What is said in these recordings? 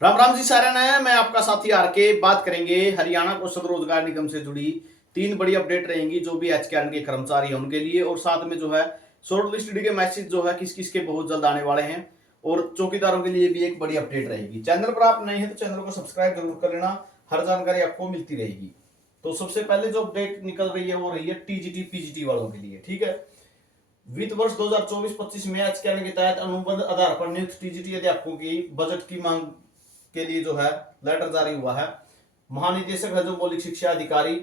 राम राम जी सारे ने मैं आपका साथी आर के बात करेंगे हरियाणा कौशल रोजगार निगम से जुड़ी तीन बड़ी अपडेट रहेंगी जो भी एचकेआरएन के कर्मचारी हैं उनके लिए। और साथ में जो है शॉर्ट लिस्ट के मैसेज जो है किस किस के बहुत जल्द आने वाले हैं और चौकीदारों के लिए भी एक बड़ी अपडेट रहेगी। चैनल पर आप नए हैं तो चैनल को सब्सक्राइब जरूर कर लेना, हर जानकारी आपको मिलती रहेगी। तो सबसे पहले जो अपडेट निकल रही है वो रही है टीजीटी पीजीटी वालों के लिए। ठीक है, वित्त वर्ष 2024-25 में एचकेआरएन के तहत अनुबंध आधार पर नियुक्त टीजीटी अध्यापकों की बजट की मांग के लिए जो है लेटर जारी हुआ है। महानिदेशक है जो मौलिक शिक्षा अधिकारी,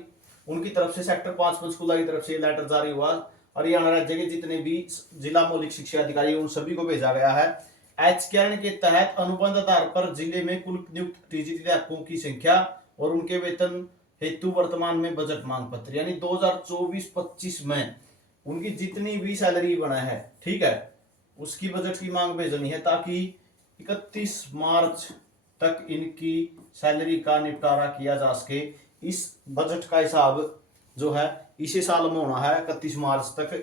उनकी तरफ से सेक्टर 5 पंचकुला की तरफ से लेटर जारी हुआ। हरियाणा राज्य के जितने भी जिला मौलिक शिक्षा अधिकारी उन सभी को भेजा गया है। एचकेआरएन के तहत अनुबंध आधार पर जिले में कुल नियुक्त टीजीटी अध्यापकों की संख्या और उनके वेतन हेतु वर्तमान में बजट मांग पत्र यानी 2024-25 में उनकी जितनी भी सैलरी बना है, ठीक है, उसकी बजट की मांग भेजनी है ताकि 31 मार्च तक इनकी सैलरी का निपटारा किया जा सके। इस बजट का हिसाब जो है इसी साल में होना है 31 मार्च तक।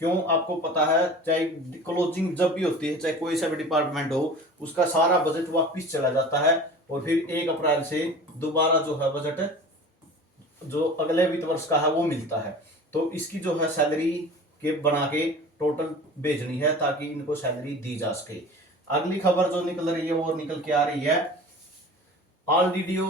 क्यों, आपको पता है चाहे क्लोजिंग जब भी होती है चाहे कोई सा भी डिपार्टमेंट हो उसका सारा बजट वापिस चला जाता है और फिर 1 अप्रैल से दोबारा जो है बजट जो अगले वित्त वर्ष का है वो मिलता है। तो इसकी जो है सैलरी के बना के टोटल भेजनी है ताकि इनको सैलरी दी जा सके। अगली खबर जो निकल रही है वो निकल के आ रही है ऑल डीडीओ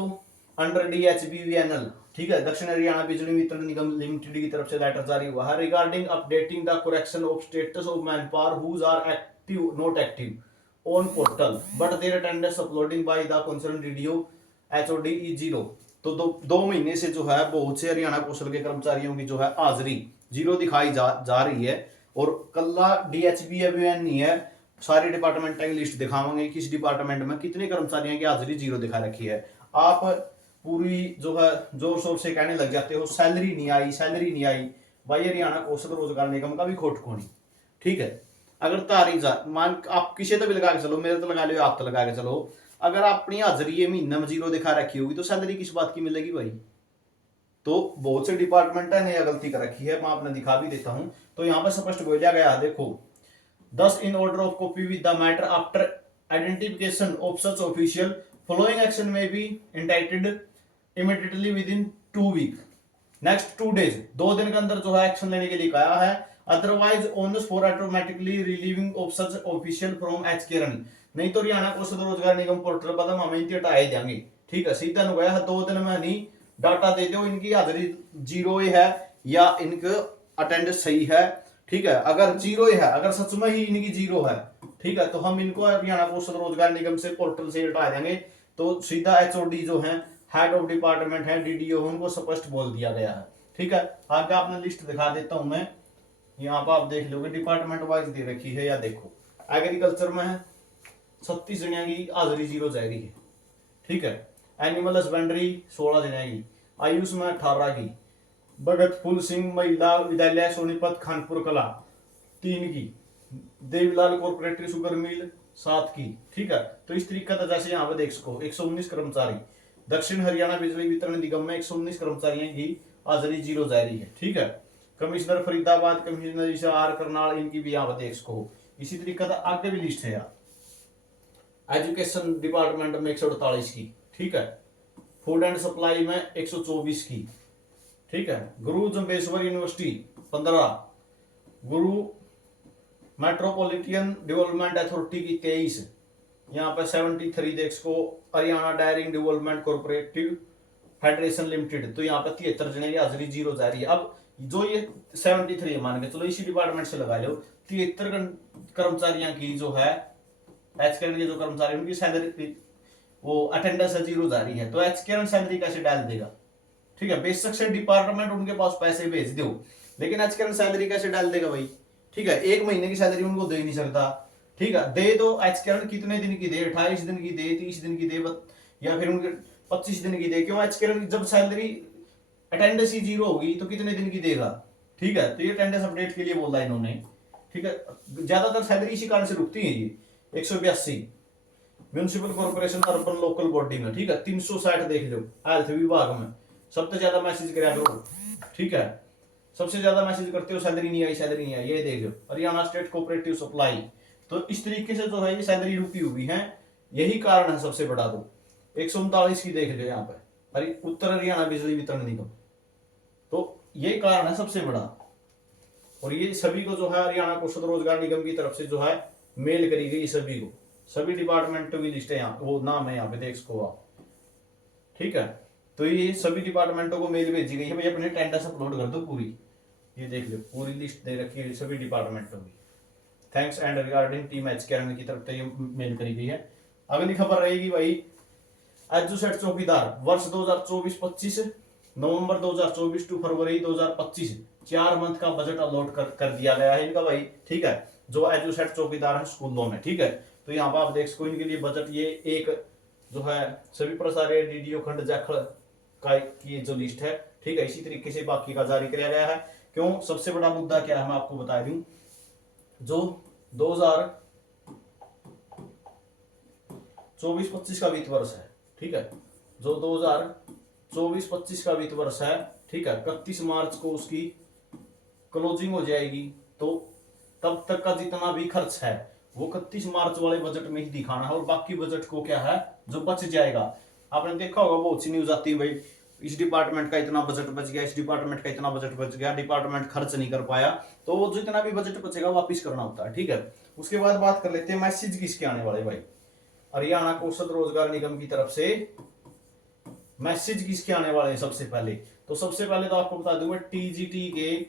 अंडर डीएचबीवीएनएल, ठीक है, दक्षिण हरियाणा बिजली वितरण निगम लिमिटेड की तरफ से लेटर जारी हुआ है regarding updating the correction of status of man power whose are active not active on portal but their attendance uploading by the concern DDO HOD is zero. तो दो महीने से जो है बहुत से हरियाणा कौशल के कर्मचारियों की जो है हाजिरी जीरो दिखाई जा रही है। और कल्ला डीएचबीवीएन नहीं है, सारे डिपार्टमेंट की लिस्ट दिखावांगे किस डिपार्टमेंट में कितने कर्मचारियों की हाजिरी जीरो दिखा रखी है। आप पूरी जो है जोर शोर से कहने लग जाते हो सैलरी नहीं आई सैलरी नहीं आई। भाई हरियाणा कौशल रोजगार निगम का भी खोट खोनी, ठीक है। अगर तारी मान आप किसी तो भी लगा के चलो, मेरे तो लगा लो, आप तो लगा के चलो, अगर आप अपनी हाजिरी महीने में जीरो दिखा रखी होगी तो सैलरी किस बात की मिलेगी भाई। तो बहुत से डिपार्टमेंट ने यह गलती कर रखी है, मैं आपने दिखा भी देता हूं। तो यहाँ पर स्पष्ट बोला गया है, देखो, thus in order of copy with the matter after identification of such official following action may be entitled immediately within 2 week next 2 days, 2 दिन के अंदर जो है एक्शन लेने के लिए कहा है। Otherwise owners for automatically relieving of such official from एचकेआरएन, नहीं तो हरियाणा कौशल रोजगार निगम पोर्टल पर हम इनकी हटा ही देंगे, ठीक है। सीधा हो गया है 2 दिन में नहीं डाटा दे दो इनकी हाजिरी जीरो है या इनका अटेंडेंस सही है, ठीक है। अगर जीरो है, अगर सच में ही इनकी जीरो है, ठीक है, तो हम इनको हरियाणा कौशल रोजगार निगम से पोर्टल से हटा देंगे। तो सीधा एचओडी जो है हेड ऑफ डिपार्टमेंट है डीडीओ उनको स्पष्ट बोल दिया गया है, ठीक है। आगे आपने लिस्ट दिखा देता हूं मैं, यहाँ पर आप देख लोगे डिपार्टमेंट वाइज दे रखी है। या देखो एग्रीकल्चर में है 36 जने की हाजिरी जीरो जाएगी है, ठीक है। एनिमल हस्बेंड्री 16 जने की, आयुष में 18 की, भगत फूल सिंह महिला विद्यालय सोनीपत खानपुर कला 3 की, देवीलाल कॉर्पोरेटिव शुगर मिल 7 की, ठीक है। तो इस तरीके से जैसे यहाँ पे देख सको 119 कर्मचारी, दक्षिण हरियाणा बिजली वितरण निगम में 119 कर्मचारियों की हाजिरी जीरो जारी है, ठीक है। कमिश्नर फरीदाबाद, कमिश्नर हिसार करनाल, इनकी भी यहाँ पे देख सको। इसी तरीके से आगे भी लिस्ट है यार। एजुकेशन डिपार्टमेंट में 148 की, ठीक है। फूड एंड सप्लाई में 124 की, ठीक है। गुरु जम्बेश्वर यूनिवर्सिटी 15, गुरु मेट्रोपॉलिटन डेवलपमेंट अथॉरिटी की 23, यहाँ पे 73 देख सको। Haryana daring development corporative federation limited, तो यहाँ पे 73 जने की हाजिरी जीरो जा रही है। अब जो ये 73 मान के चलो इसी डिपार्टमेंट से लगा लो, 73 कर्मचारियों की जो है एचकेआरएन के जो कर्मचारी उनकी सैलरी वो अटेंडेंस जीरो जा रही है। तो एचकेआरएन सैलरी कैसे डाल देगा, ठीक है। बेशक से डिपार्टमेंट उनके पास पैसे भेज दो, लेकिन एचकेआरएन सैलरी कैसे डाल देगा भाई, ठीक है। 1 महीने की सैलरी उनको दे नहीं सकता, ठीक है। दे तो एचकेआरएन कितने दिन की दे, 28 दिन की दे, 30 दिन की दे, या फिर उनके 25 दिन की दे। क्यों, एचकेआरएन जब सैलरी अटेंडेंस ही जीरो होगी तो कितने दिन की देगा, ठीक है। तो ये अटेंडेंस अपडेट के लिए बोला इन्होंने, ठीक है। ज्यादातर सैलरी इसी कारण से रुकती है ये। 182 municipal corporation urban local body में, ठीक है। 360 देख लो हेल्थ विभाग में, सबसे ज्यादा मैसेज करा करो, ठीक है। सबसे ज्यादा मैसेज करते हो सैलरी नहीं आई सैलरी नहीं आई, ये देख लो। हरियाणा स्टेट कोऑपरेटिव सप्लाई, तो इस तरीके से जो है ये सैलरी रुकी हुई है। यही कारण है सबसे बड़ा। तो 139 की देख लो यहाँ पर, अरे उत्तर हरियाणा बिजली वितरण निगम, तो यही कारण है सबसे बड़ा। और ये सभी को जो है हरियाणा कौशल रोजगार निगम की तरफ से जो है मेल करी गई सभी को, सभी डिपार्टमेंटों की लिस्ट है यहाँ, वो नाम है यहाँ पे देख सको आप, ठीक है। तो ये सभी डिपार्टमेंटों को मेल भेजी गई है, भाई अपने टेंडर्स अपलोड कर दो पूरी, ये देख लो पूरी लिस्ट दे रखी है सभी डिपार्टमेंटों की। थैंक्स एंड रिगार्डिंग टीम एचकेआरएन की तरफ से ये मेल करी गई है। अगली खबर रहेगी भाई, एजुसेट चौकीदार वर्ष 2024-25 नवंबर 2024 टू फरवरी 2025 4 मंथ का बजट अलॉट कर दिया गया है इनका भाई, ठीक है, जो एजुसेट चौकीदार है स्कूलों में, ठीक है। तो यहाँ पर आप देख सको इनके लिए बजट, ये एक जो है सभी प्रसारित डीडीओ खंड जाखड़ का की जो लिस्ट है, ठीक है, इसी तरीके से बाकी का जारी किया गया है। क्यों, सबसे बड़ा मुद्दा क्या है मैं आपको बता दूं, जो 2024-25 का वित्त वर्ष है, ठीक है, जो 2024-25 का वित्त वर्ष है, ठीक है, 31 मार्च को उसकी क्लोजिंग हो जाएगी। तो तब तक का जितना भी खर्च है वो 31 मार्च वाले बजट में ही दिखाना है, और बाकी बजट को क्या है जो बच जाएगा। आपने देखा होगा बहुत सी न्यूज आती है भाई, इस डिपार्टमेंट का इतना बजट बच गया, इस डिपार्टमेंट का इतना बजट बच गया, डिपार्टमेंट खर्च नहीं कर पाया, तो वो जितना भी बजट बचेगा वापिस करना होता है, ठीक है। उसके बाद बात कर लेते हैं मैसेज किसके आने वाले भाई, हरियाणा कौशल रोजगार निगम की तरफ से मैसेज किसके आने वाले हैं सबसे पहले। तो सबसे पहले तो आपको बता दूंगा टीजीटी के,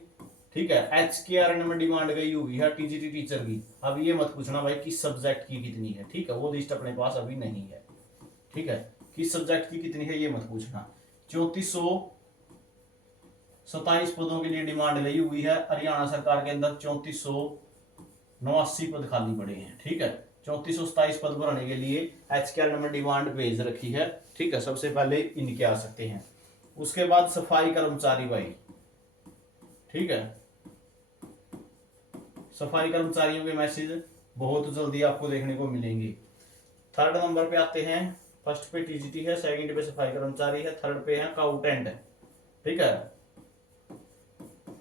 ठीक है, एचकेआरएन में डिमांड गई हुई है टीजीटी टीचर की। अब ये मत पूछना भाई किस सब्जेक्ट की कितनी है, ठीक है, वो लिस्ट अपने पास अभी नहीं है, ठीक है, किस सब्जेक्ट की कितनी है ये मत पूछना। 3427 पदों के लिए डिमांड गई हुई है हरियाणा सरकार के अंदर, 3489 पद खाली पड़े हैं, ठीक है, 3427 पद भरने के लिए एचकेआरएन में डिमांड भेज रखी है, ठीक है, सबसे पहले इनके आ सकते हैं। उसके बाद सफाई कर्मचारी भाई, ठीक है, सफाई कर्मचारियों के मैसेज बहुत जल्दी आपको देखने को मिलेंगे। थर्ड नंबर पे आते हैं, फर्स्ट पे टीजीटी है, सेकंड पे सफाई कर्मचारी है, थर्ड पे है अकाउंटेंट, ठीक है।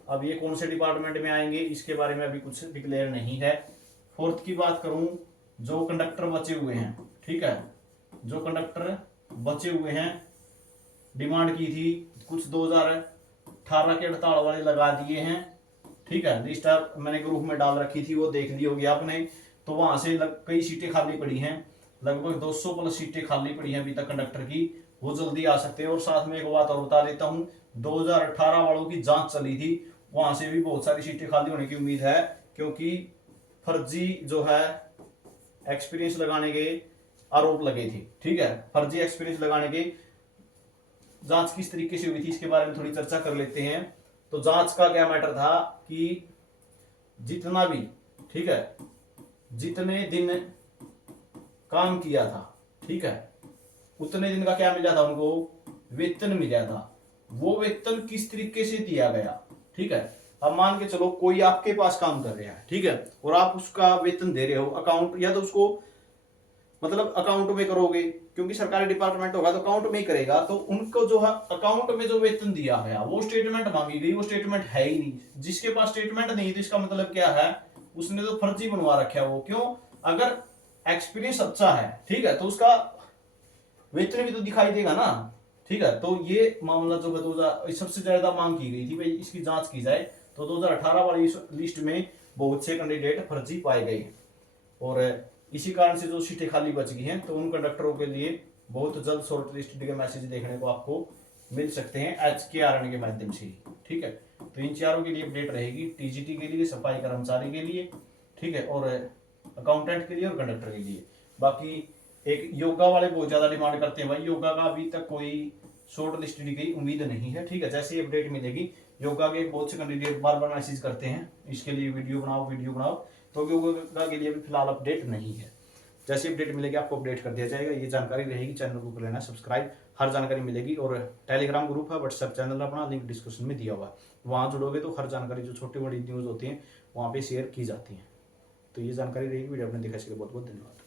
अब ये कौन से डिपार्टमेंट में आएंगे इसके बारे में अभी कुछ डिक्लेयर नहीं है। फोर्थ की बात करूं, जो कंडक्टर बचे हुए हैं, ठीक है, जो कंडक्टर बचे हुए हैं, डिमांड की थी कुछ 2018 के हड़ताल वाले लगा दिए हैं, ठीक है, लिस्ट मैंने ग्रुप में डाल रखी थी वो देख ली होगी आपने। तो वहां से कई सीटें खाली पड़ी हैं, लगभग 200 प्लस सीटें खाली पड़ी हैं अभी तक कंडक्टर की, वो जल्दी आ सकते हैं। और साथ में एक बात और बता देता हूं, 2018 वालों की जांच चली थी, वहां से भी बहुत सारी सीटें खाली होने की उम्मीद है, क्योंकि फर्जी जो है एक्सपीरियंस लगाने के आरोप लगे थे, ठीक है, फर्जी एक्सपीरियंस लगाने के जांच किस तरीके से हुई थी इसके बारे में थोड़ी चर्चा कर लेते हैं। तो जांच का क्या मैटर था कि जितना भी, ठीक है, जितने दिन काम किया था, ठीक है, उतने दिन का क्या मिला था उनको, वेतन मिला था। वो वेतन किस तरीके से दिया गया, ठीक है। अब मान के चलो कोई आपके पास काम कर रहा है, ठीक है, और आप उसका वेतन दे रहे हो अकाउंट, या तो उसको मतलब अकाउंट में करोगे, क्योंकि सरकारी डिपार्टमेंट होगा तो अकाउंट में ही करेगा, तो उनको जो है अकाउंट में जो वेतन दिया गया वो स्टेटमेंट मांगी गई, वो स्टेटमेंट है ही नहीं। जिसके पास स्टेटमेंट नहीं तो इसका मतलब क्या है, उसने तो फर्जी बनवा रखा है वो। क्यों, अगर एक्सपीरियंस अच्छा है, ठीक है, तो उसका वेतन भी तो दिखाई देगा ना, ठीक है। तो ये मामला जो है 2000 सबसे ज्यादा मांग की गई थी भाई इसकी जांच की जाए, तो 2018 वाली लिस्ट में बहुत से कैंडिडेट फर्जी पाए गए, और इसी कारण से जो सीटें खाली बच गई हैं, तो उन कंडक्टरों के लिए बहुत जल्द शॉर्ट लिस्ट के मैसेज देखने को आपको मिल सकते हैं एचकेआरएन के माध्यम से, ठीक है। तो इन चारों के लिए अपडेट रहेगी, टीजीटी के लिए, सफाई कर्मचारी के लिए, ठीक है, और अकाउंटेंट के लिए और कंडक्टर के लिए। बाकी एक योगा वाले बहुत ज्यादा डिमांड करते हैं भाई, योगा का अभी तक कोई शॉर्ट लिस्ट की उम्मीद नहीं है, ठीक है। जैसे ही अपडेट मिलेगी, योगा के बहुत से कैंडिडेट बार बार मैसेज करते हैं इसके लिए वीडियो बनाओ, तो योगा के लिए भी फिलहाल अपडेट नहीं है। जैसे अपडेट मिलेगी आपको अपडेट कर दिया जाएगा, ये जानकारी रहेगी। चैनल को कर लेना सब्सक्राइब, हर जानकारी मिलेगी। और टेलीग्राम ग्रुप है, व्हाट्सएप चैनल अपना लिंक डिस्क्रिप्शन में दिया हुआ है, वहाँ जुड़ोगे तो हर जानकारी जो छोटी बड़ी न्यूज़ होती है वहाँ पे शेयर की जाती है। तो ये जानकारी रहेगी। वीडियो आपने देखा इसके लिए बहुत बहुत धन्यवाद।